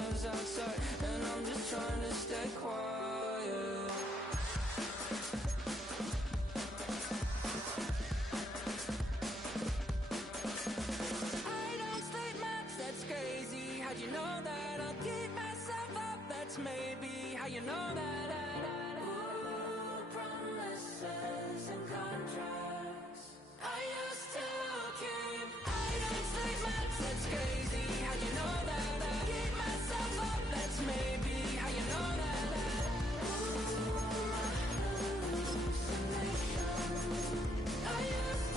monsters outside, and I'm just trying to stay quiet. I don't sleep much, that's crazy. How'd you know that? I'll keep myself up, that's maybe how you know that. Ooh, promises and contracts I used to keep. I don't sleep much, that's crazy. How'd you know that? I keep myself up, that's maybe how you know that. Ooh, my hallucinations I used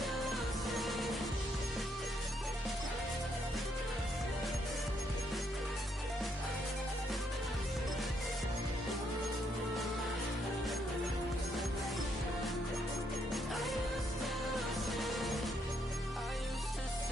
to see.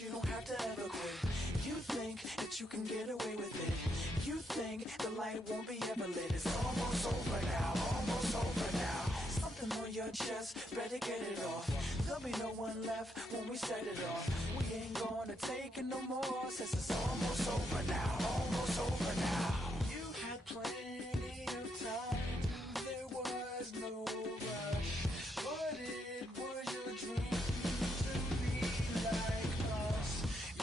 You don't have to ever quit. You think that you can get away with it. You think the light won't be ever lit. It's almost over now, almost over now. Something on your chest, better get it off. There'll be no one left when we set it off. We ain't gonna take it no more, since it's almost over now, almost over now. You had plenty of time, there was no rush, but it was your dream to be like us.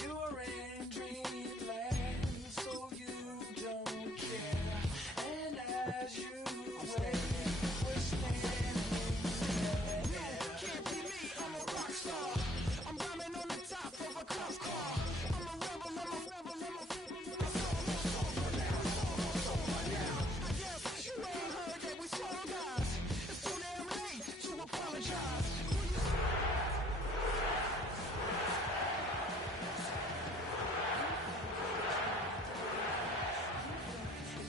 You're in dreamland, so you don't care. And as you wait, we're standing there. Can't be me, I'm a rock star. I'm rhyming on the top of a cop car. I'm a rebel, I'm a rebel, I'm a rebel. It's almost over now, it's almost over now. I guess you ain't heard that we slow guys. It's too damn late to apologize.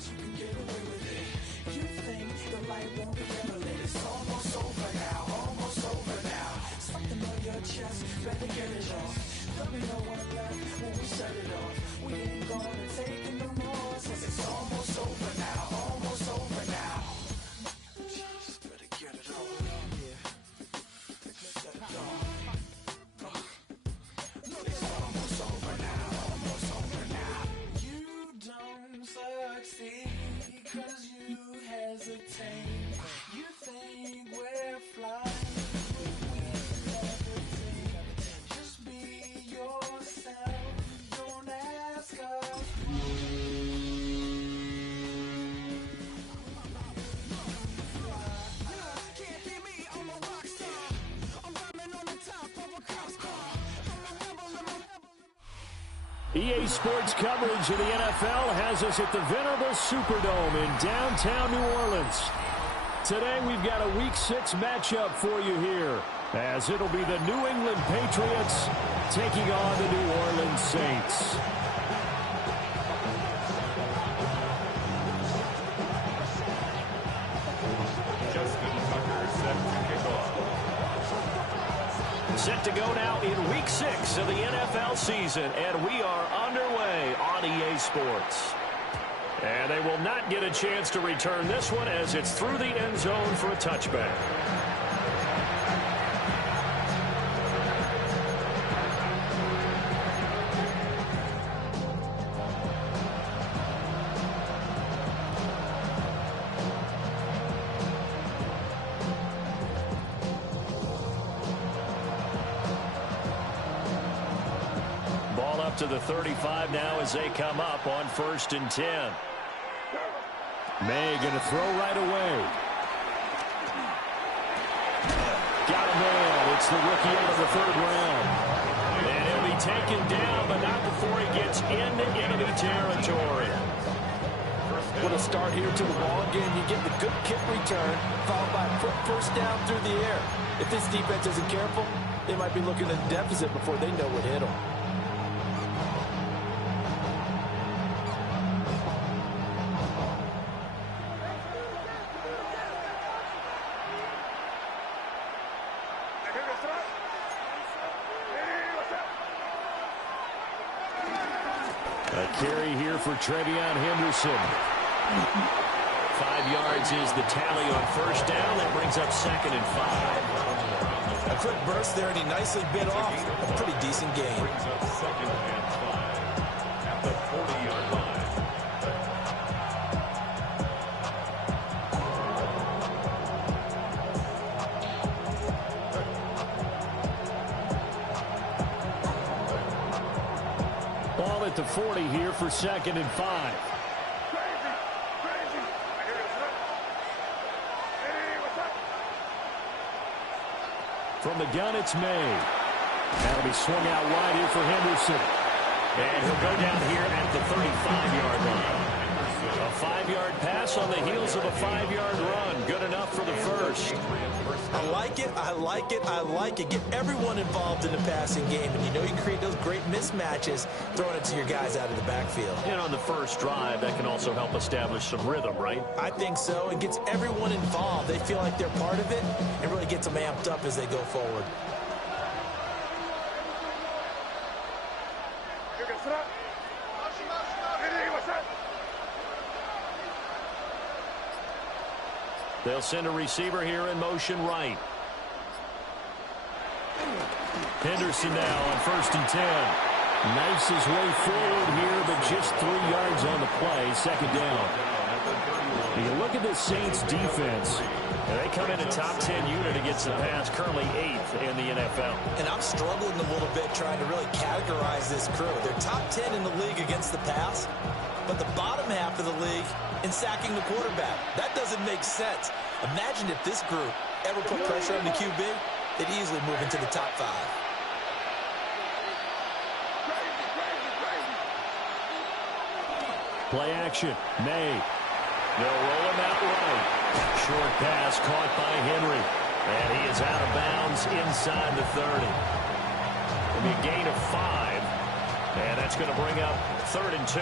You can get away with it. You think the light won't be ever lit. It's almost over now, almost over now. Something on your chest, better get it off. There'll be no one left when we set it off. We ain't gonna take it no more, since it's almost over now, almost over now. Just better get it off. Yeah. Set it off. It's almost over now, almost over now. You don't succeed 'cause you hesitate. You think we're flying, but we levitate. Just be yourself, don't ask us can't be me, I'm a rock star. I'm rhyming on the top of a cop's car. I'm a rebel, I'm a rebel. EA Sports coverage of the NFL has us at the venerable Superdome in downtown New Orleans. Today we've got a Week 6 matchup for you here, as it'll be the New England Patriots taking on the New Orleans Saints. Justin Tucker set to kick off. Set to go now in Week 6 of the NFL season, and we are underway on EA Sports. And they will not get a chance to return this one as it's through the end zone for a touchback. Ball up to the 35 now as they come up on 1st and 10. May going to throw right away. Got a man. It's the rookie out of the 3rd round. And he'll be taken down, but not before he gets into enemy territory. What a start here to the ball game. You get the good kick return, followed by a quick first down through the air. If this defense isn't careful, they might be looking at a deficit before they know what hit them. A carry here for Trevion Henderson. 5 yards is the tally on 1st down. That brings up 2nd and 5. A quick burst there, and he nicely bit off a pretty decent gain. Brings up 2nd and 5 at the 40-yard line. Ball at the 40 here for 2nd and 5. From the gun, it's May. That'll be swung out wide here for Henderson. And he'll go down here at the 35-yard line. A 5-yard pass on the heels of a 5-yard run. Good enough for the first. I like it, I like it, I like it. Get everyone involved in the passing game. And you know you create those great mismatches throwing it to your guys out of the backfield. And on the first drive, that can also help establish some rhythm, right? I think so. It gets everyone involved. They feel like they're part of it and really gets them amped up as they go forward. They'll send a receiver here in motion right. Henderson now on 1st and 10. Knifes his way forward here, but just 3 yards on the play. 2nd down. You look at this Saints defense. They come in a top 10 unit against the pass, currently 8th in the NFL. And I'm struggling a little bit trying to really categorize this crew. They're top 10 in the league against the pass, but the bottom half of the league in sacking the quarterback. That doesn't make sense. Imagine if this group ever put pressure on the QB, they'd easily move into the top 5. Play action. May. They'll roll him out right. Short pass caught by Henry. And he is out of bounds inside the 30. It'll be a gain of 5. And that's going to bring up 3rd and 2.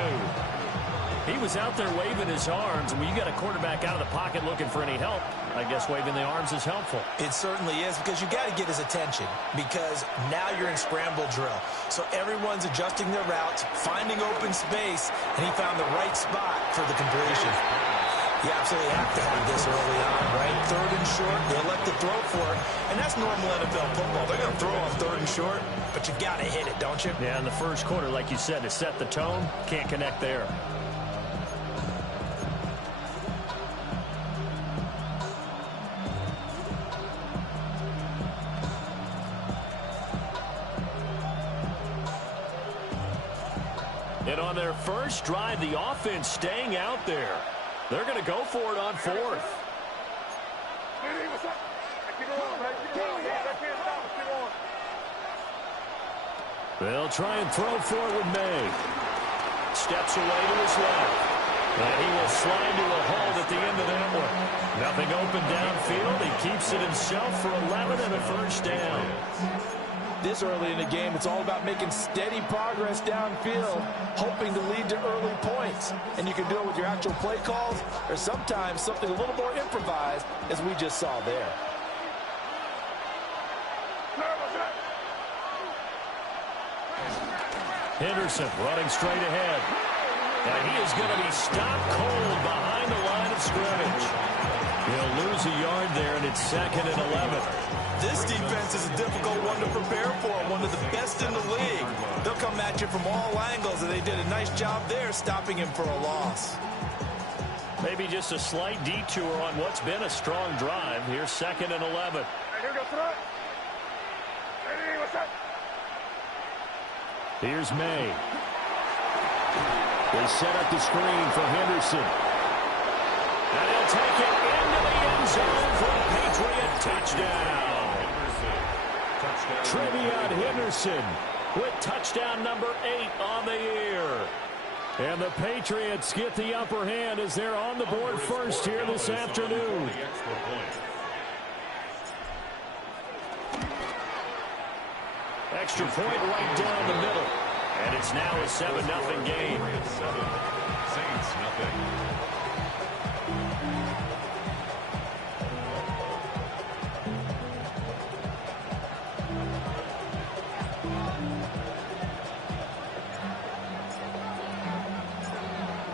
He was out there waving his arms. When you got a quarterback out of the pocket looking for any help, I guess waving the arms is helpful. It certainly is, because you got to get his attention, because now you're in scramble drill. So everyone's adjusting their routes, finding open space, and he found the right spot for the completion. You absolutely have to have this early on, right? 3rd and short, they elect to throw for it, and that's normal NFL football. They're going to throw on 3rd and short, but you got to hit it, don't you? Yeah, in the first quarter, like you said, to set the tone, can't connect there. And on their first drive, the offense staying out there. They're going to go for it on 4th. They'll try and throw for it with May. Steps away to his left. And he will slide to a hold at the end of that one. Nothing open downfield. He keeps it himself for 11 and a first down. This early in the game, it's all about making steady progress downfield, hoping to lead to early points. And you can do it with your actual play calls, or sometimes something a little more improvised, as we just saw there. Henderson running straight ahead. And he is going to be stopped cold behind the line of scrimmage. He'll lose a yard there, and it's 2nd and 11. This defense is a difficult one to prepare for, one of the best in the league. They'll come at you from all angles, and they did a nice job there stopping him for a loss. Maybe just a slight detour on what's been a strong drive. Here's 2nd and 11. Here's May. They set up the screen for Henderson. And he'll take it into the end zone for a Patriot touchdown. Trevion Henderson with touchdown number 8 on the year. And the Patriots get the upper hand as they're on the board first here this afternoon. Extra point right down the middle. And it's now a 7-0 game. Saints nothing.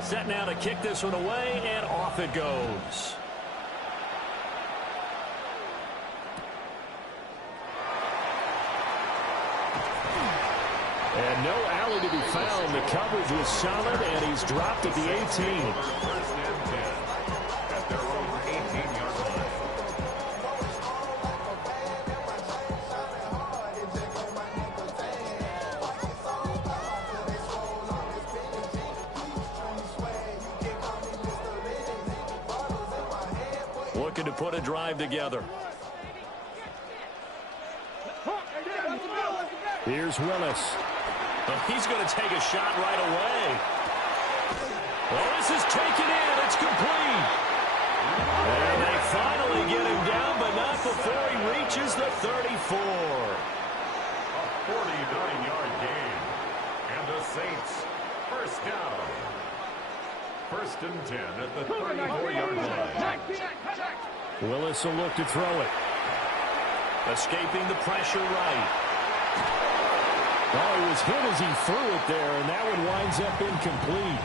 Set now to kick this one away, and off it goes. And no alley to be found. The coverage was solid, and he's dropped at the 18. First and 10 at their own 18-yard line. Looking to put a drive together. Here's Willis. He's going to take a shot right away. Well, this is taken in. It's complete. And they finally get him down, but not before he reaches the 34. A 49-yard gain. And the Saints, first down. First and 10 at the 34-yard line. Willis will look to throw it. Escaping the pressure right. Oh, he was hit as he threw it there, and that one winds up incomplete.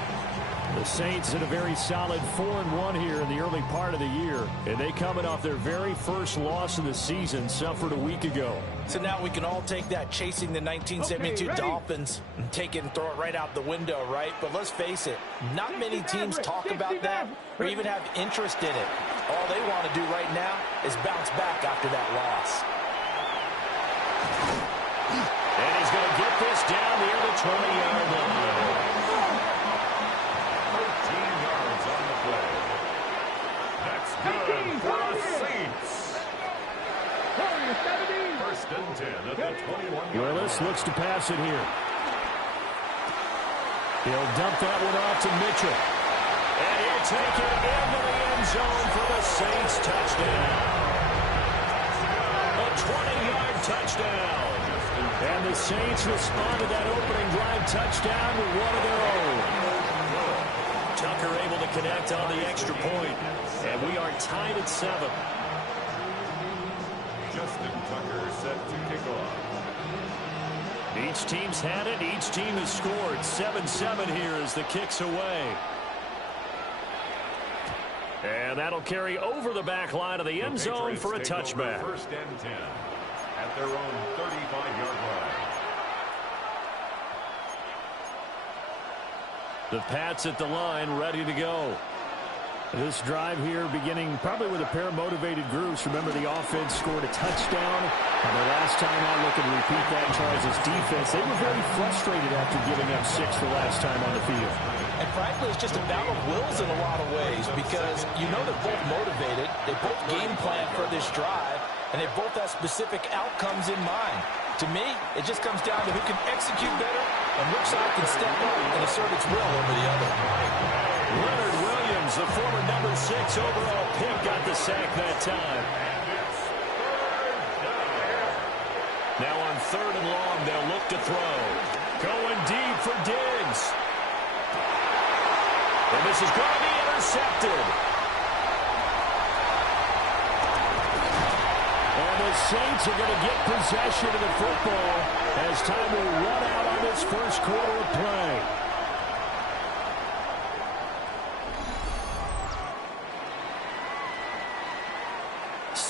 The Saints had a very solid 4-1 here in the early part of the year, and they coming off their very first loss of the season, suffered a week ago. So now we can all take that chasing the 1972 Dolphins and take it and throw it right out the window, right? But let's face it, not many teams talk about that or even have interest in it. All they want to do right now is bounce back after that loss. And he's going to get this down near the 20-yard line. 13 yards on the play. That's good for the Saints. First and 10 at the 21-yard line. Willis looks to pass it here. He'll dump that one off to Mitchell. And he'll take it into the end zone for the Saints touchdown. A 20-yard touchdown. And the Saints respond to that opening drive touchdown with one of their own. Tucker able to connect on the extra point. And we are tied at 7. Justin Tucker set to kick off. Each team's had it. Each team has scored. 7-7 here as the kick's away. And that'll carry over the back line of the end zone for a touchback. First and 10 at their own 35-yard line. The Pats at the line, ready to go. This drive here beginning probably with a pair of motivated groups. Remember, the offense scored a touchdown. And the last time out, looking to repeat that, Charles' defense, they were very frustrated after giving up 6 the last time on the field. And frankly, it's just a battle of wills in a lot of ways because you know they're both motivated. They both game plan for this drive, and they both have specific outcomes in mind. To me, it just comes down to who can execute better and which side can step up and assert its will over the other. Leonard Williams, the former number 6 overall pick, got the sack that time. Now on 3rd and long, they'll look to throw. Going deep for Diggs. And this is going to be intercepted. And the Saints are going to get possession of the football as time will run out on this first quarter of play.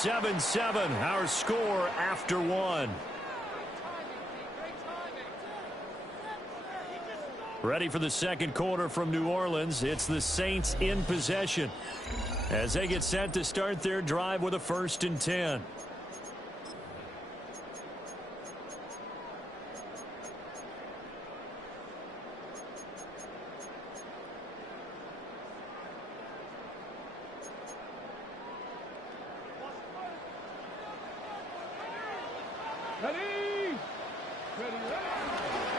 7-7, our score after one. Ready for the second quarter from New Orleans. It's the Saints in possession as they get set to start their drive with a 1st and 10.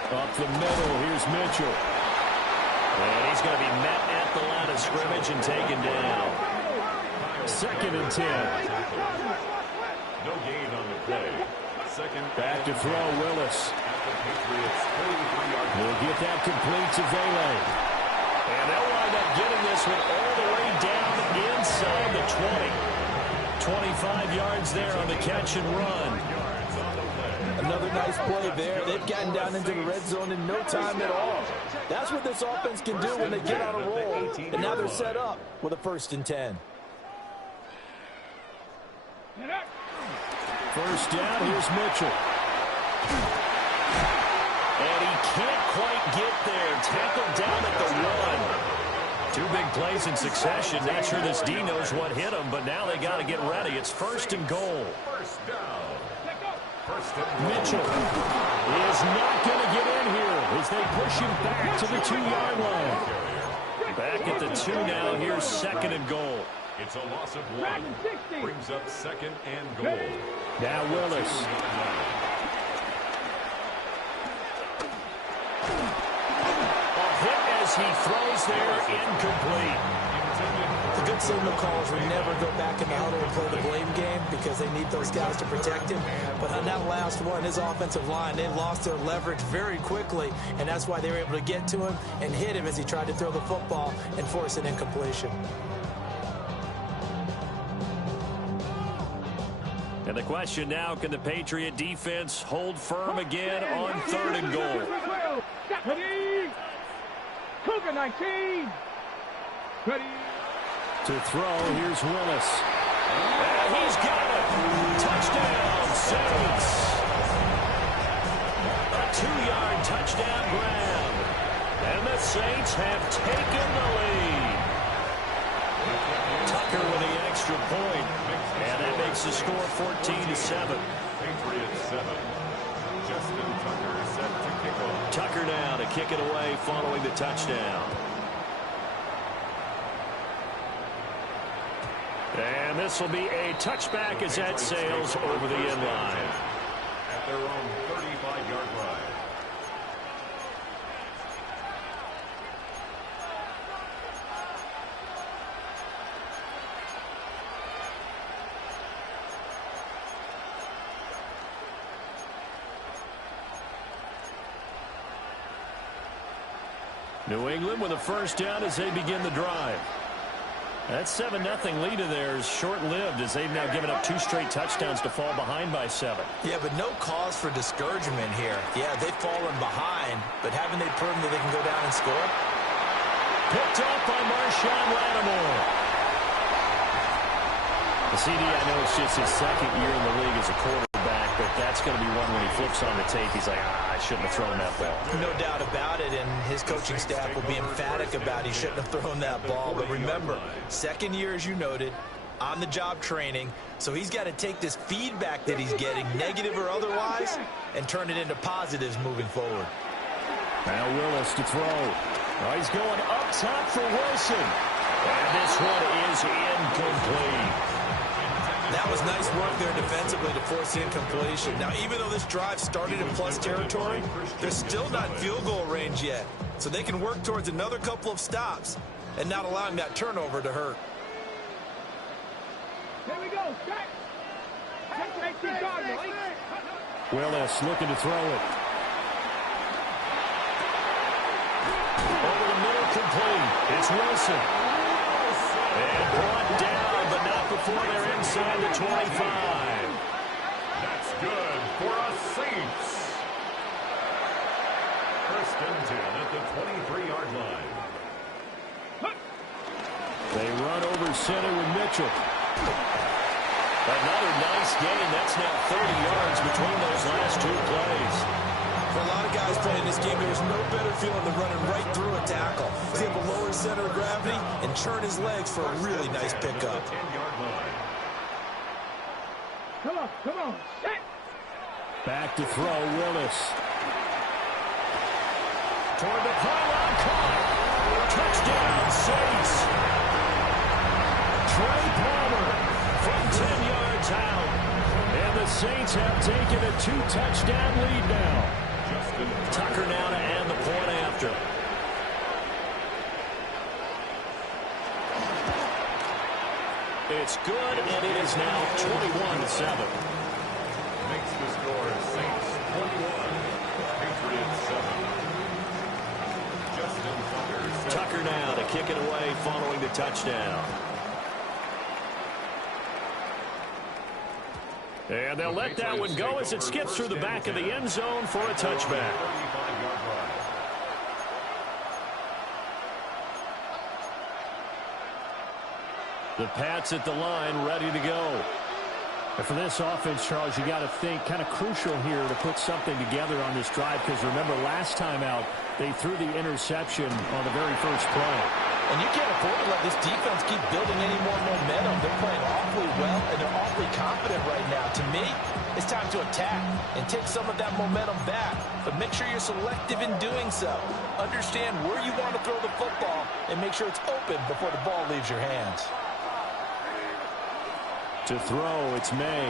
Up the middle, here's Mitchell. And he's going to be met at the line of scrimmage and taken down. 2nd and 10. No gain on the play. Back to throw, Willis. We'll get that complete to Vele. And they'll wind up getting this one all the way down inside the 20. 25 yards there on the catch and run. Another nice play there. They've gotten down into the red zone in no time at all. That's what this offense can do when they get on a roll. And now they're set up with a 1st and 10. First down, here's Mitchell. And he can't quite get there. Tackled down at the 1. 2 big plays in succession. Not sure this D knows what hit him, but now they got to get ready. It's 1st and goal. Mitchell is not going to get in here as they push him back to the 2-yard line. Back at the 2 now. Here's 2nd and goal. It's a loss of 1. Brings up 2nd and goal. Now Willis. A hit as he throws there, incomplete. The good signal calls would never go back in the huddle and play the blame game because they need those guys to protect him. But on that last one, his offensive line, they lost their leverage very quickly, and that's why they were able to get to him and hit him as he tried to throw the football and force an incompletion. And the question now, can the Patriot defense hold firm again on 3rd and goal? Ready? Cougar 19. Ready? To throw, here's Willis. And he's got it. Touchdown, Saints. A 2-yard touchdown grab. And the Saints have taken the lead. Tucker with the extra point. And that makes the score 14-7. Patriots 7. Justin Tucker set to kick off. Tucker now to kick it away following the touchdown. And this will be a touchback as that sails over the end line. At their own 35-yard line. New England with a 1st down as they begin the drive. That 7-0 lead of theirs short-lived as they've now given up 2 straight touchdowns to fall behind by 7. Yeah, but no cause for discouragement here. Yeah, they've fallen behind, but haven't they proven that they can go down and score? Picked up by Marshawn Lattimore. The CD, I know it's just his 2nd year in the league as a quarterback, but that's going to be one when he flips on the tape. He's like, I shouldn't have thrown that ball. No doubt about it, and his coaching staff will be emphatic about he shouldn't have thrown that ball. But remember, 2nd year, as you noted, on-the-job training, so he's got to take this feedback that he's getting, negative or otherwise, and turn it into positives moving forward. Now Willis to throw. Oh, he's going up top for Wilson. And this one is incomplete. That was nice work there defensively to force the incompletion. Now, even though this drive started in plus territory, they're still not in field goal range yet. So they can work towards another couple of stops and not allowing that turnover to hurt. Here we go. Willis looking to throw it. Over the middle, complete. It's Wilson. And brought down, but not before they're inside the 25. That's good for us Saints. 1st and 10 at the 23-yard line. They run over center with Mitchell. Another nice gain. That's now 30 yards between those last two plays. For a lot of guys playing this game, there's no better feeling than running right through a tackle. He's able to lower his center of gravity and churn his legs for a really nice pickup. Come on, set. Back to throw, Willis. Toward the pylon, caught. Touchdown, Saints. Trey Palmer from 10 yards out. And the Saints have taken a 2-touchdown lead now. Tucker now to add the point after. It's good, and it is now 21-7. Makes the score Saints 21, Patriots 7. Justin Tucker now to kick it away following the touchdown. And they'll let that one go as it skips through the back of the end zone for a touchback. The Pats at the line, ready to go. And for this offense, Charles, you got to think kind of crucial here to put something together on this drive, because remember last time out they threw the interception on the very first play. And you can't afford to let this defense keep building any more momentum. They're playing awfully well, and they're awfully confident right now. To me, it's time to attack and take some of that momentum back. But make sure you're selective in doing so. Understand where you want to throw the football, and make sure it's open before the ball leaves your hands. To throw, it's May.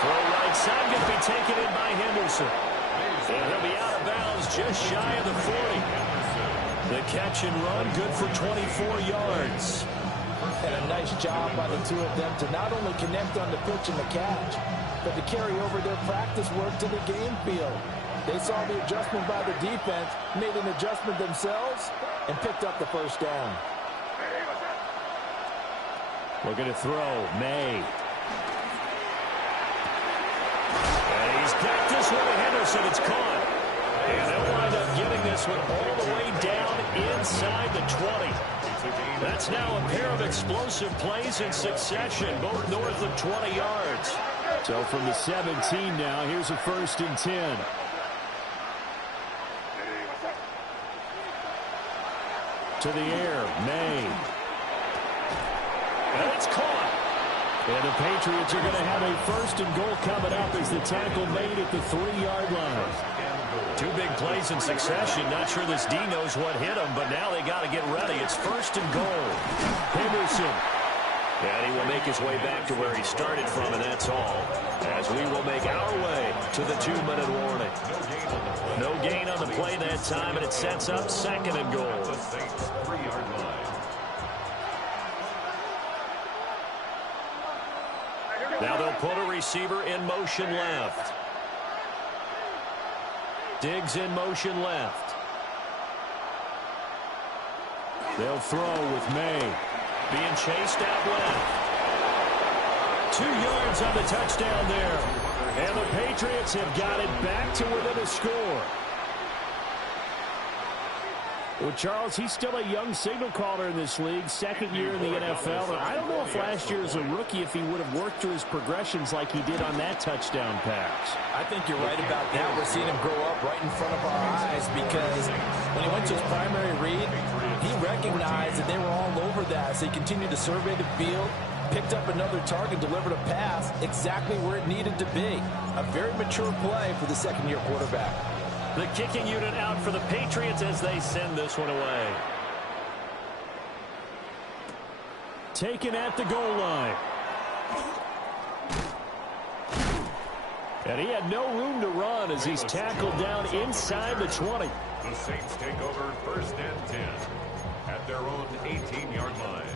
Throw right side, going to be taken in by Henderson. And he'll be out of bounds just shy of the 40. The catch and run, good for 24 yards. And a nice job by the two of them to not only connect on the pitch and the catch, but to carry over their practice work to the game field. They saw the adjustment by the defense, made an adjustment themselves, and picked up the first down. Looking to throw, May. And he's got this one to Henderson. It's caught. And they'll wind up getting this one all the way down inside the 20. That's now a pair of explosive plays in succession, both north of 20 yards. So from the 17 now, here's a 1st and 10. To the air, May. And it's caught. And the Patriots are going to have a 1st and goal coming up as the tackle made at the 3-yard line. 2 big plays in succession. Not sure this D knows what hit him, but now they got to get ready. It's 1st and goal. Henderson. And he will make his way back to where he started from, and that's all. As we will make our way to the 2-minute warning. No gain on the play that time, and it sets up 2nd and goal. Now they'll put a receiver in motion left. Diggs in motion left. They'll throw with May. Being chased out left. 2 yards on the touchdown there. And the Patriots have got it back to within a score. Well, Charles, he's still a young signal caller in this league, 2nd year in the NFL. And I don't know if last year as a rookie, if he would have worked through his progressions like he did on that touchdown pass. I think you're right about that. We're seeing him grow up right in front of our eyes, because when he went to his primary read, he recognized that they were all over that. So he continued to survey the field, picked up another target, delivered a pass exactly where it needed to be. A very mature play for the 2nd-year quarterback. The kicking unit out for the Patriots as they send this one away. Taken at the goal line. And he had no room to run as he's tackled down inside the 20. The Saints take over 1st and 10 at their own 18-yard line.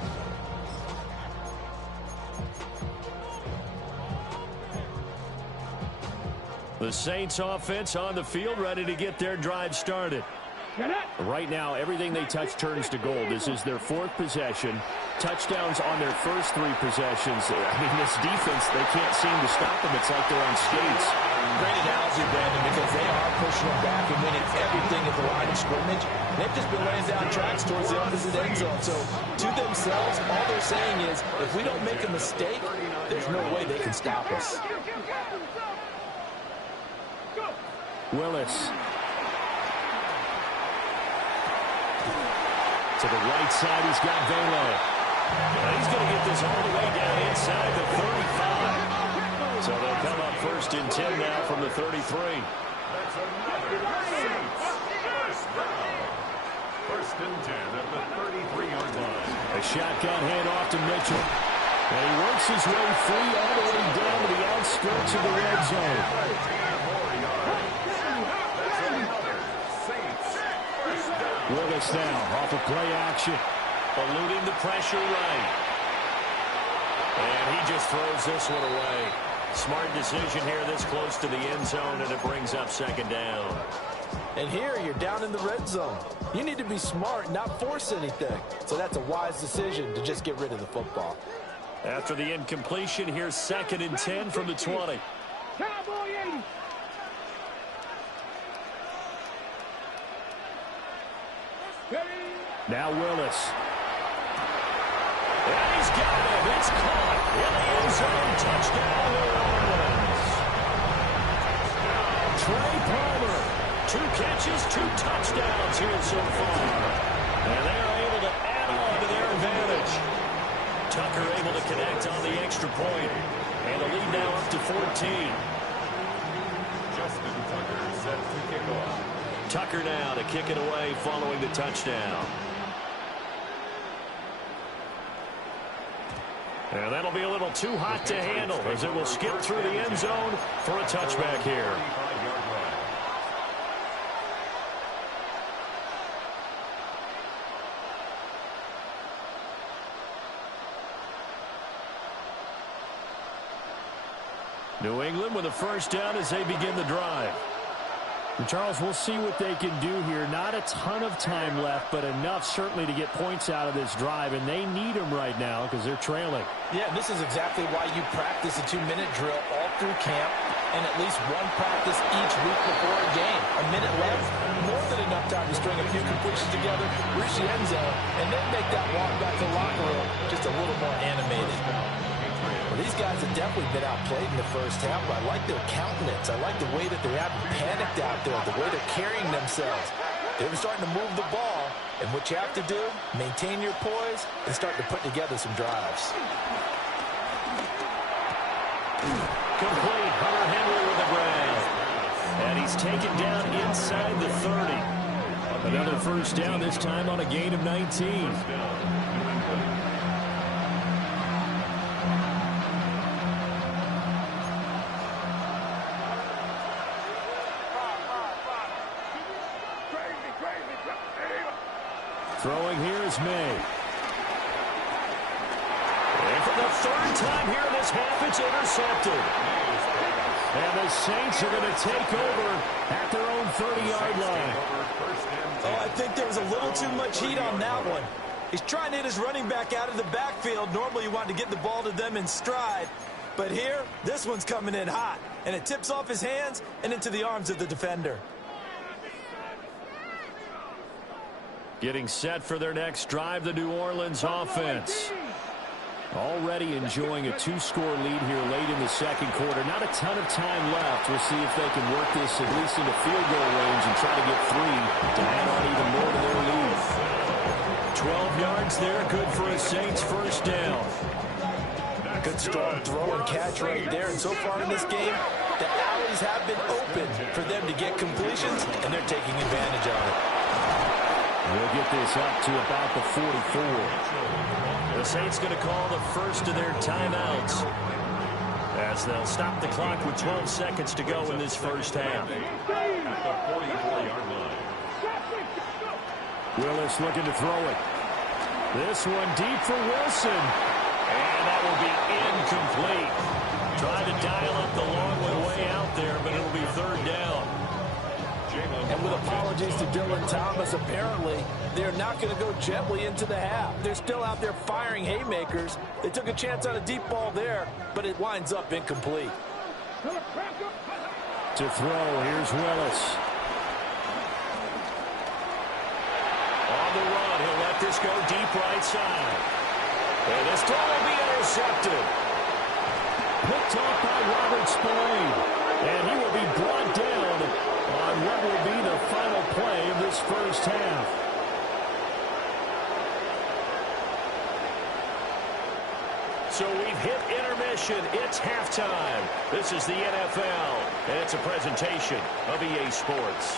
The Saints offense on the field, ready to get their drive started. Right now, everything they touch turns to gold. This is their 4th possession. Touchdowns on their first 3 possessions. I mean, this defense, they can't seem to stop them. It's like they're on skates. Great analogy, Brandon, because they are pushing them back and winning everything at the line of scrimmage. They've just been laying down tracks towards the opposite end zone. So, to themselves, all they're saying is, if we don't make a mistake, there's no way they can stop us. Willis. To the right side, he's got Velo. He's going to get this all the way down inside the 35. So they'll come up 1st and 10 now from the 33. That's another Saints first down. 1st and 10 at the 33-yard line. A shotgun handoff to Mitchell. And he works his way free all the way down to the outskirts of the red zone. Willis now off of play action. Eluding the pressure right. And he just throws this one away. Smart decision here this close to the end zone, and it brings up 2nd down. And here you're down in the red zone. You need to be smart, not force anything. So that's a wise decision to just get rid of the football. After the incompletion, here's 2nd and 10 from the 20. Cowboy 80. Now Willis. And he's got it. It's caught in the end zone. Touchdown, New Orleans. Trey Palmer. 2 catches, 2 touchdowns here so far. And they're able to add on to their advantage. Tucker able to connect on the extra point. And the lead now up to 14. Justin Tucker set to kick off. Tucker now to kick it away following the touchdown. And that'll be a little too hot to handle as it will skip through the end zone for a touchback here. New England with a 1st down as they begin the drive. And Charles, we'll see what they can do here. Not a ton of time left, but enough certainly to get points out of this drive, and they need them right now because they're trailing. Yeah, this is exactly why you practice a 2-minute drill all through camp and at least one practice each week before a game. A minute left, more than enough time to string a few completions together, reach the end zone, and then make that walk back to the locker room just a little more animated. Well, these guys have definitely been outplayed in the first half, but I like their countenance. I like the way that they haven't panicked out there, the way they're carrying themselves. They're starting to move the ball, and what you have to do, maintain your poise and start to put together some drives. Complete. Hunter Henry with the grab. And he's taken down inside the 30. Another 1st down, this time on a gain of 19. Throwing here is May. And for the 3rd time here in this half, it's intercepted. And the Saints are going to take over at their own 30-yard line. Oh, I think there was a little too much heat on that one. He's trying to hit his running back out of the backfield. Normally you want to get the ball to them in stride. But here, this one's coming in hot. And it tips off his hands and into the arms of the defender. Getting set for their next drive, the New Orleans offense. Already enjoying a 2-score lead here late in the 2nd quarter. Not a ton of time left. We'll see if they can work this at least into field goal range and try to get 3 to add on even more to their lead. 12 yards there, good for a Saints 1st down. Good strong throw and catch right there. And so far in this game, the alleys have been open for them to get completions, and they're taking advantage of it. We'll get this up to about the 44. The Saints going to call the first of their timeouts as they'll stop the clock with 12 seconds to go in this first half. At the 44-yard line. Willis looking to throw it. This one deep for Wilson. And that will be incomplete. Trying to dial up the long way out there, but it'll be 3rd down. And with apologies to Dylan Thomas, apparently they're not going to go gently into the half. They're still out there firing haymakers. They took a chance on a deep ball there, but it winds up incomplete. To throw, here's Willis. On the run, he'll let this go deep right side. And this throw will be intercepted. Picked off by Robert Spillane. And he will be brought down on what will be the final play of this first half. So we've hit intermission. It's halftime. This is the NFL, and it's a presentation of EA Sports.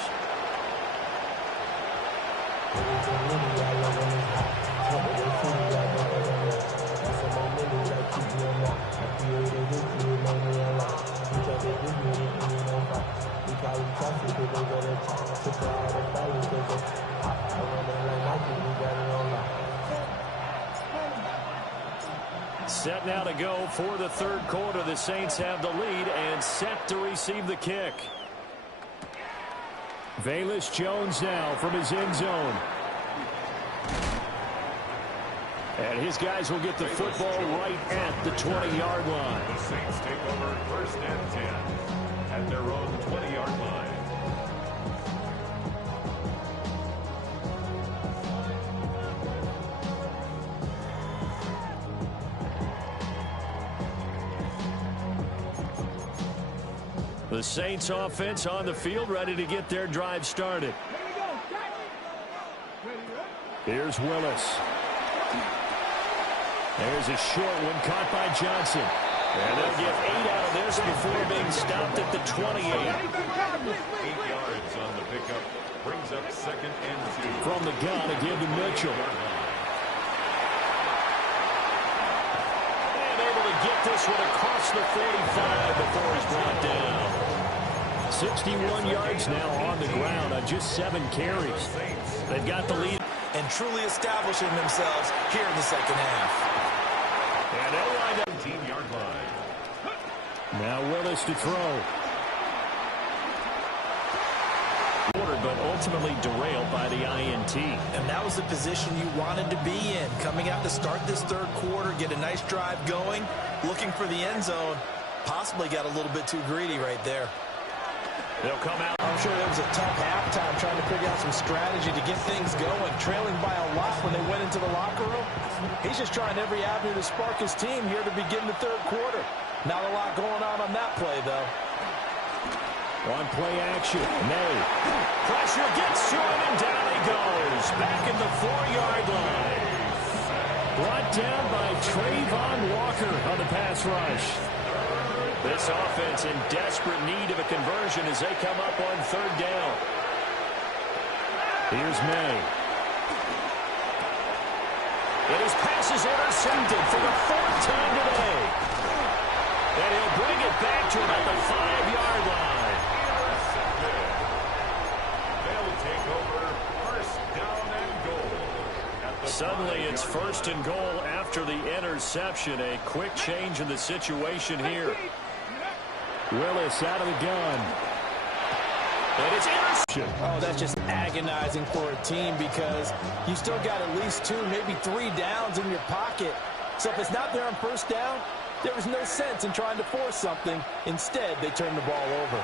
Set now to go for the third quarter. The Saints have the lead and set to receive the kick. Velus Jones now from his end zone. And his guys will get the football right at the 20-yard line. The Saints take over first and 10 at their own 20-yard line. The Saints offense on the field, ready to get their drive started. Here's Willis. There's a short one caught by Johnson. And they'll get 8 out of this before being stopped at the 28. 8 yards on the pickup. Brings up second and 2. From the gun, again to Mitchell. And able to get this one across the 45 before he's brought down. 61 yards now on the ground on just 7 carries. They've got the lead. And truly establishing themselves here in the second half. And they'll wind up 18-yard line. Now Willis to throw. Ordered, but ultimately derailed by the INT. And that was the position you wanted to be in. Coming out to start this third quarter, get a nice drive going, looking for the end zone. Possibly got a little bit too greedy right there. They'll come out. I'm sure it was a tough halftime trying to figure out some strategy to get things going. Trailing by a lot when they went into the locker room. He's just trying every avenue to spark his team here to begin the third quarter. Not a lot going on that play, though. On play action. May. Pressure gets to him, and down he goes. Back in the 4-yard line. Brought down by Trayvon Walker on the pass rush. This offense in desperate need of a conversion as they come up on third down. Here's May. And his pass is intercepted for the 4th time today. And he'll bring it back to about the 5-yard line. They'll take over first down and goal. Suddenly it's first and goal after the interception. A quick change in the situation here. Willis out of the gun. And it's interception. Oh, that's just agonizing for a team because you still got at least 2, maybe 3 downs in your pocket. So if it's not there on first down, there was no sense in trying to force something. Instead, they turn the ball over.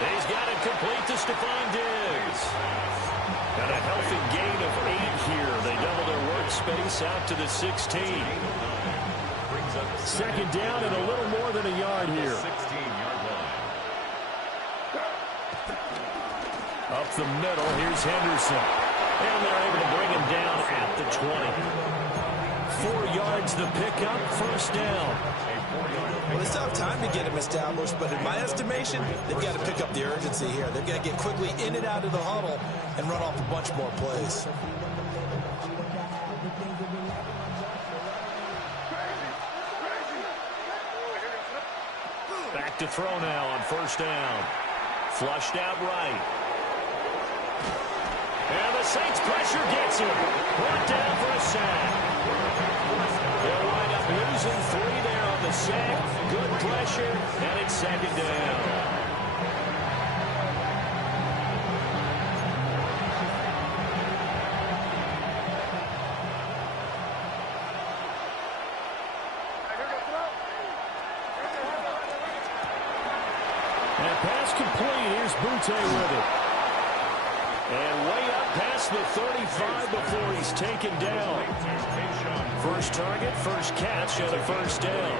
He's got it complete to Stephon Diggs. And a healthy gain of 8 here. They double their workspace out to the 16. Second down and a little more than a yard here. 16-yard line. Up the middle, here's Henderson. And they're able to bring him down at the 20. 4 yards the pickup, first down. Well, they still have time to get him established, but in my estimation, they've got to pick up the urgency here. They've got to get quickly in and out of the huddle and run off a bunch more plays. Back to throw now on first down. Flushed out right. And the Saints pressure gets him. Brought down for a sack. They'll wind up losing 3 there on the sack. Good pressure, and it's second down. that pass complete. Here's Butte with it. And way up past the 35 before he's taken down. First target, first catch, and a first down.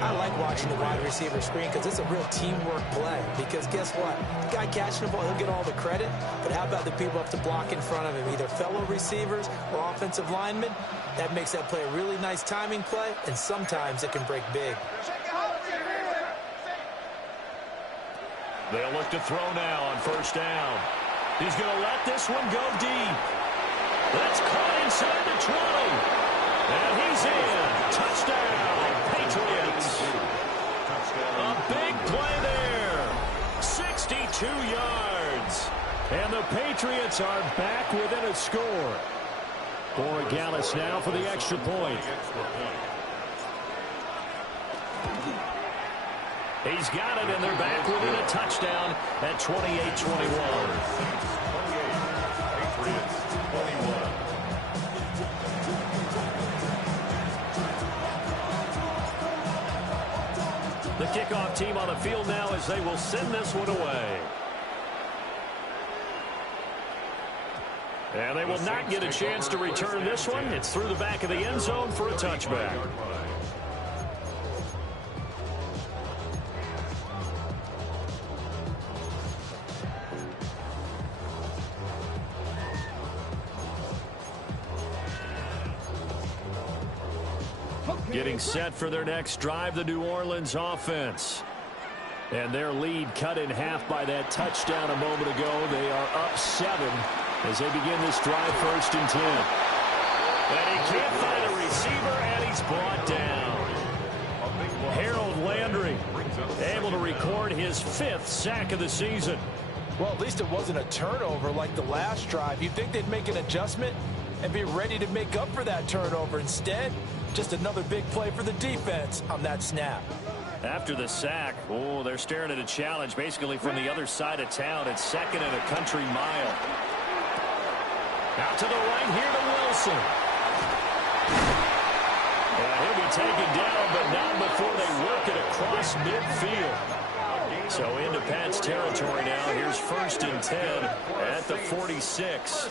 I like watching the wide receiver screen because it's a real teamwork play. Because guess what? The guy catching the ball, he'll get all the credit. But how about the people up to block in front of him, either fellow receivers or offensive linemen? That makes that play a really nice timing play, and sometimes it can break big. They'll look to throw now on first down. He's going to let this one go deep. That's caught inside the 20. And he's in. Touchdown, Patriots. A big play there. 62 yards. And the Patriots are back within a score. Borregales now for the extra point. He's got it, and they're back within a touchdown at 28-21. Patriots 21. The kickoff team on the field now as they will send this one away. And they will not get a chance to return this one. It's through the back of the end zone for a touchback. Getting set for their next drive, the New Orleans offense. And their lead cut in half by that touchdown a moment ago. They are up 7 as they begin this drive, 1st and 10. And he can't find a receiver, and he's brought down. Harold Landry able to record his 5th sack of the season. Well, at least it wasn't a turnover like the last drive. You'd think they'd make an adjustment and be ready to make up for that turnover. Instead, just another big play for the defense on that snap. After the sack, oh, they're staring at a challenge basically from the other side of town. It's 2nd and a country mile. Out to the right here to Wilson. And he'll be taken down, but not before they work it across midfield. So into Pat's territory now. Here's 1st and 10 at the 46.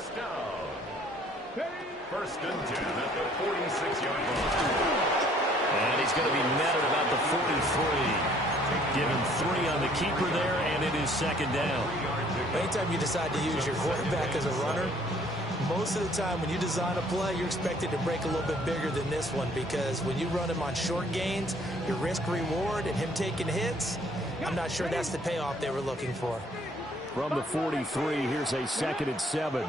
1st and 10 at the 46-yard line. And he's going to be met at about the 43. Given 3 on the keeper there, and it is 2nd down. Anytime you decide to use your quarterback as a runner, most of the time when you design a play, you're expected to break a little bit bigger than this one, because when you run him on short gains, your risk-reward and him taking hits, I'm not sure that's the payoff they were looking for. From the 43, here's a 2nd and 7.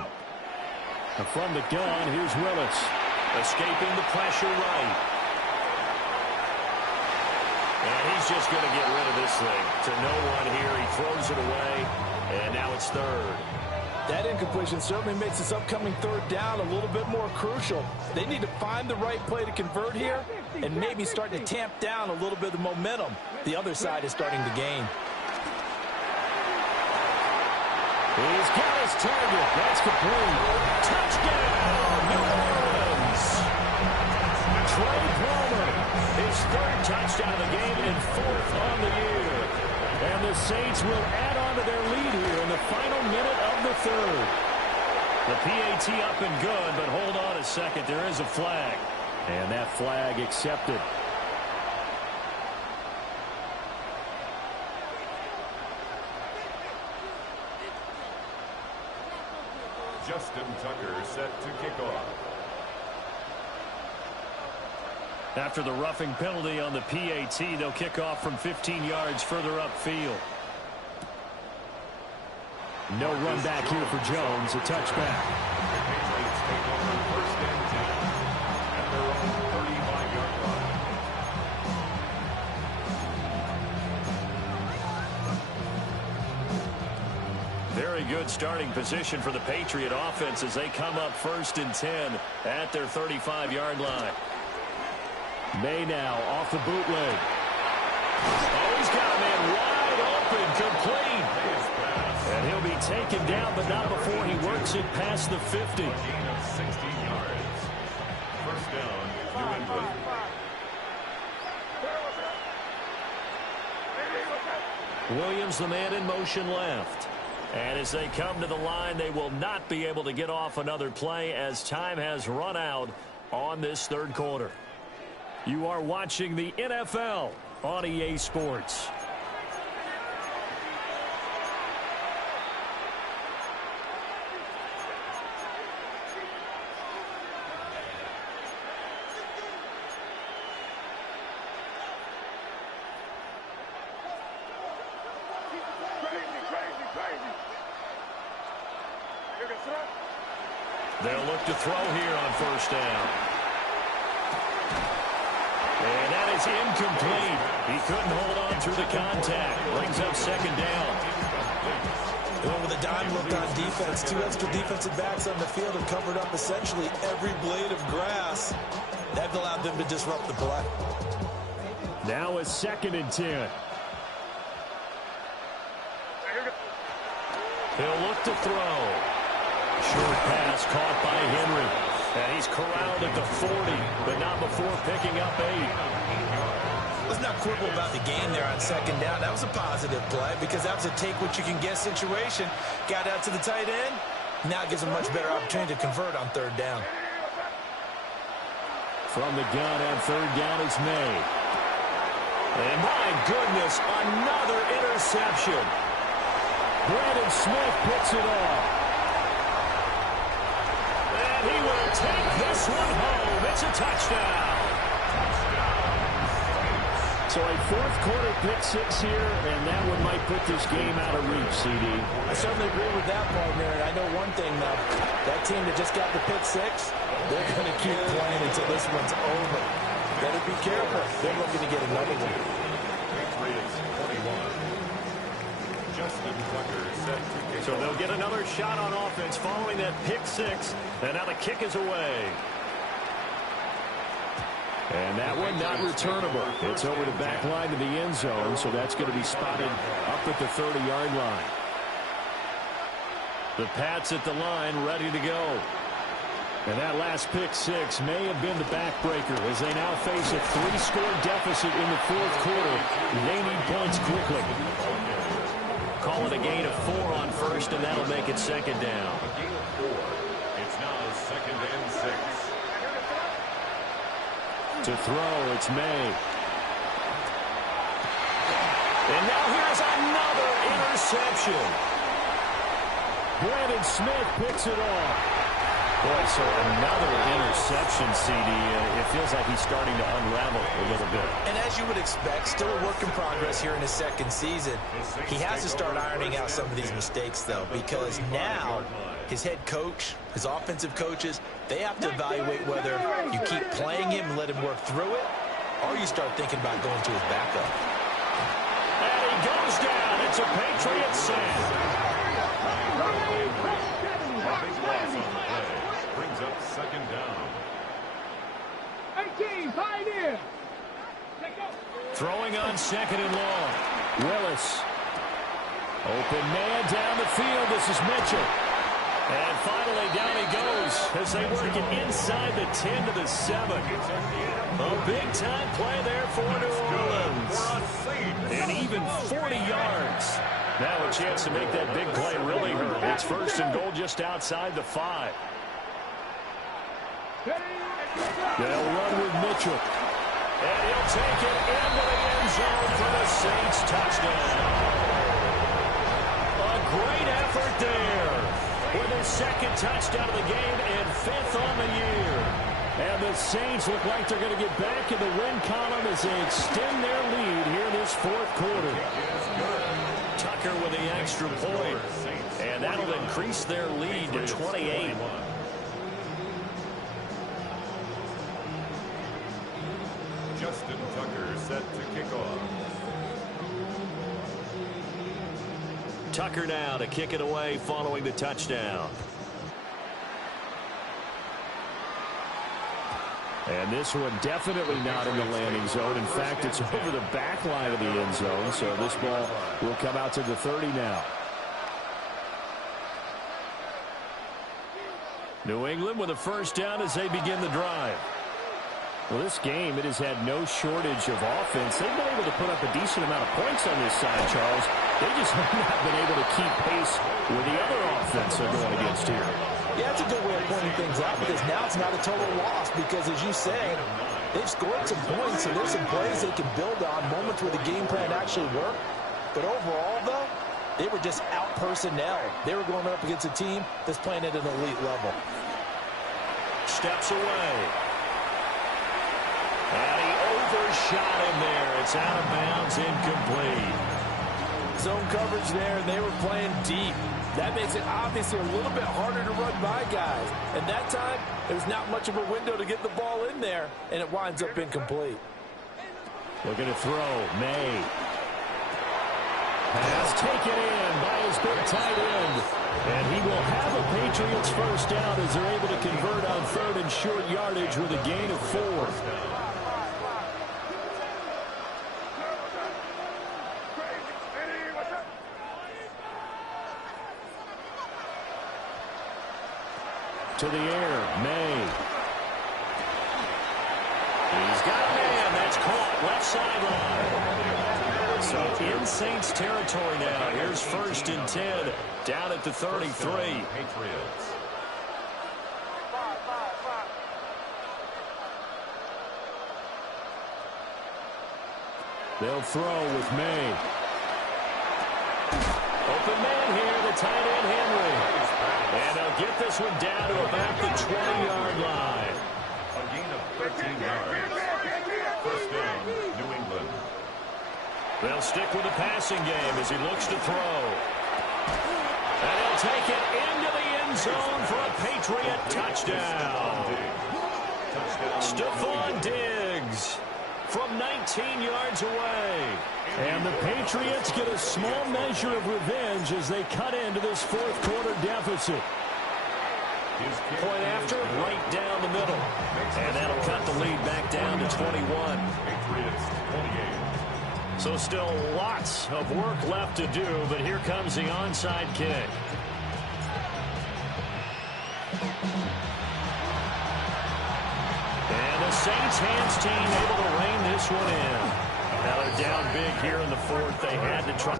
From the gun, here's Willis. Escaping the pressure right. And he's just going to get rid of this thing to no one here. He throws it away, and now it's 3rd. That incompletion certainly makes this upcoming 3rd down a little bit more crucial. They need to find the right play to convert here and maybe start to tamp down a little bit of the momentum the other side is starting to gain. He's got his target. That's complete. Touchdown, New Orleans. Trey Palmer, his 3rd touchdown of the game and 4th on the year. And the Saints will add on to their lead here in the final minute of the 3rd. The PAT up and good, but hold on a second. There is a flag. And that flag accepted. Justin Tucker set to kick off. After the roughing penalty on the PAT, they'll kick off from 15 yards further upfield. No run back here for Jones. A touchback. The Patriots take over 1st and 10 at their own 35-yard line. Very good starting position for the Patriot offense as they come up 1st and 10 at their 35-yard line. May now off the bootleg. Oh, he's got a man wide open, complete. And he'll be taken down, but not before he works it past the 50. A gain of 16 yards. 1st down, New England. Williams, the man in motion left. And as they come to the line, they will not be able to get off another play as time has run out on this third quarter. You are watching the NFL on EA Sports. They'll look to throw here on first down. And that is incomplete. He couldn't hold on through the contact. Brings up second down. Well, with a dime look on defense, 2 extra defensive backs on the field have covered up essentially every blade of grass. That allowed them to disrupt the play. Now a 2nd and 10. He'll look to throw. Short pass caught by Henry. And he's corralled at the 40, but not before picking up 8. Let's not quibble about the game there on second down. That was a positive play because that was a take-what-you-can-get situation. Got out to the tight end. Now it gives them a much better opportunity to convert on third down. From the gun on third down is May. And my goodness, another interception. Brandon Smith picks it off. He will take this one home. It's a touchdown. So a fourth quarter pick 6 here, and that one might put this game out of reach, CD. I certainly agree with that, partner. And I know one thing, though. That team that just got the pick 6, they're going to keep playing until this one's over. Better be careful. They're looking to get another one. Patriots 21. Justin Tucker set to kick. So they'll get another shot on offense following that pick 6. And now the kick is away. And that one not returnable. It's over the back line to the end zone, so that's going to be spotted up at the 30-yard line. The Pats at the line ready to go. And that last pick 6 may have been the backbreaker as they now face a 3-score deficit in the fourth quarter. They need points quickly. Call it a gain of 4 on first, and that'll make it second down. A gain of 4. It's now 2nd and 6. To throw, it's May. And now here's another interception. Brandon Smith picks it off. Boy, so another interception, CD. It feels like he's starting to unravel a little bit. And as you would expect, still a work in progress here in his second season. He has to start ironing out some of these mistakes, though, because now his head coach, his offensive coaches, they have to evaluate whether you keep playing him and let him work through it, or you start thinking about going to his backup. And he goes down. It's a Patriot sack. Brings up second down. 18, Pioneer. Throwing on 2nd and long. Willis. Open man down the field. This is Mitchell. And finally down he goes as they work it inside the 10 to the 7. A big-time play there for New Orleans. And even 40 yards. Now a chance to make that big play really hurt. It's 1st and goal just outside the 5. They'll run with Mitchell. And he'll take it into the end zone for the Saints touchdown. A great effort there with his 2nd touchdown of the game and 5th on the year. And the Saints look like they're going to get back in the win column as they extend their lead here in this fourth quarter. Tucker with the extra point. And that'll increase their lead to 28. Justin Tucker set to kick off. Tucker now to kick it away following the touchdown. And this one definitely not in the landing zone. In fact, it's over the back line of the end zone, so this ball will come out to the 30 now. New England with a first down as they begin the drive. Well, this game, it has had no shortage of offense. They've been able to put up a decent amount of points on this side, Charles. They just have not been able to keep pace with the other offense they're going against here. Yeah, it's a good way of pointing things out because now it's not a total loss because, as you said, they've scored some points, and there's some plays they can build on, moments where the game plan actually worked. But overall, though, they were just out-personnel. They were going up against a team that's playing at an elite level. Steps away. And he overshot him there. It's out of bounds, incomplete. Zone coverage there, and they were playing deep. That makes it obviously a little bit harder to run by guys. And that time, there's not much of a window to get the ball in there, and it winds up incomplete. Looking to throw, May. Pass taken in by his big tight end. And he will have a Patriots first down as they're able to convert on third and short yardage with a gain of 4. To the air, May. He's got a man. That's caught left sideline. So in Saints territory now. Here's 1st and 10 down at the 33. Patriots. They'll throw with May. Open man here, the tight end Henry. And they'll get this one down to about the 20-yard line. A gain of 13 yards. First down, New England. They'll stick with the passing game as he looks to throw. And he'll take it into the end zone for a Patriot touchdown. Stephon Diggs from 19 yards away. And the Patriots get a small measure of revenge as they cut into this fourth quarter deficit. Point after, right down the middle. And that'll cut the lead back down to 21. Patriots 28. So still lots of work left to do, but here comes the onside kick. And the Saints hands team able to rein this one in. Now they're down big here in the fourth. They had to try.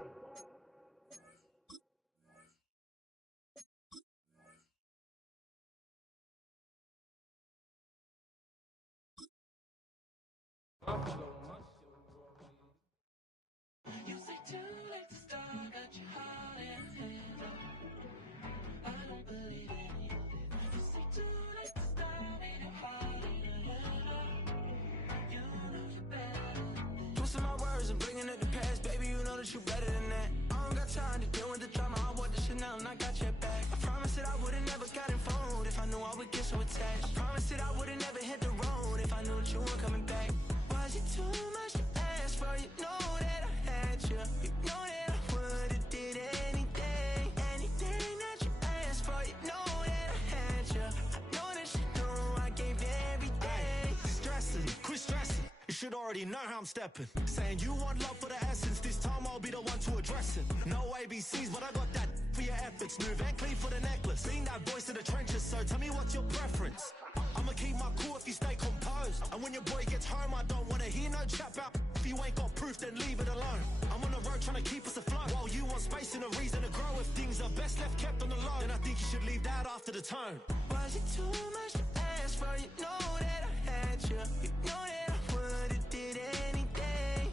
You better than that. I don't got time to deal with the drama. I want the Chanel and I got your back. I promise that I would've never gotten phoned if I knew I would get so attached. I promise that I would've never hit the road if I knew that you weren't coming back. Was it too much to ask for? You know that I had you. You know that I would've did anything that you asked for. You know that I had you. I know that you know I gave everything. Stressing, quit stressing. You should already know how I'm stepping. Saying you want love for the essence. This time I'll be the one to address it. No ABCs, but I got that for your efforts. New Van Cleef for the necklace. Being that voice in the trenches, so tell me what's your preference. I'ma keep my cool if you stay composed. And when your boy gets home, I don't wanna hear no chat about. If you ain't got proof, then leave it alone. I'm on the road trying to keep us afloat. While you want space and a reason to grow. If things are best left kept on the low, then I think you should leave that after the tone. Was it too much to ask for? You know that I had you. You know that I would've did anything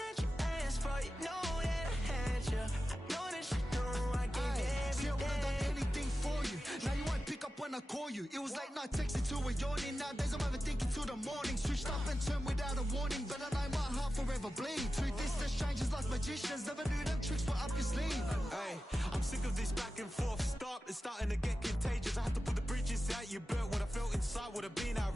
that you asked for. You know that I had you. I know that you know I gave everything. See, I would've done anything for you. Now you won't pick up when I call you. It was late night texting till we're yawning. Nowadays I'm overthinking till the morning. Switched up and turned without a warning, but I know my heart forever bleed. Truth is, the strangers like magicians. Never knew them tricks were up your sleeve. Hey, I'm sick of this back and forth. Stop, it's starting to get contagious. I had to put the bridges out you built. What I felt inside would have been out.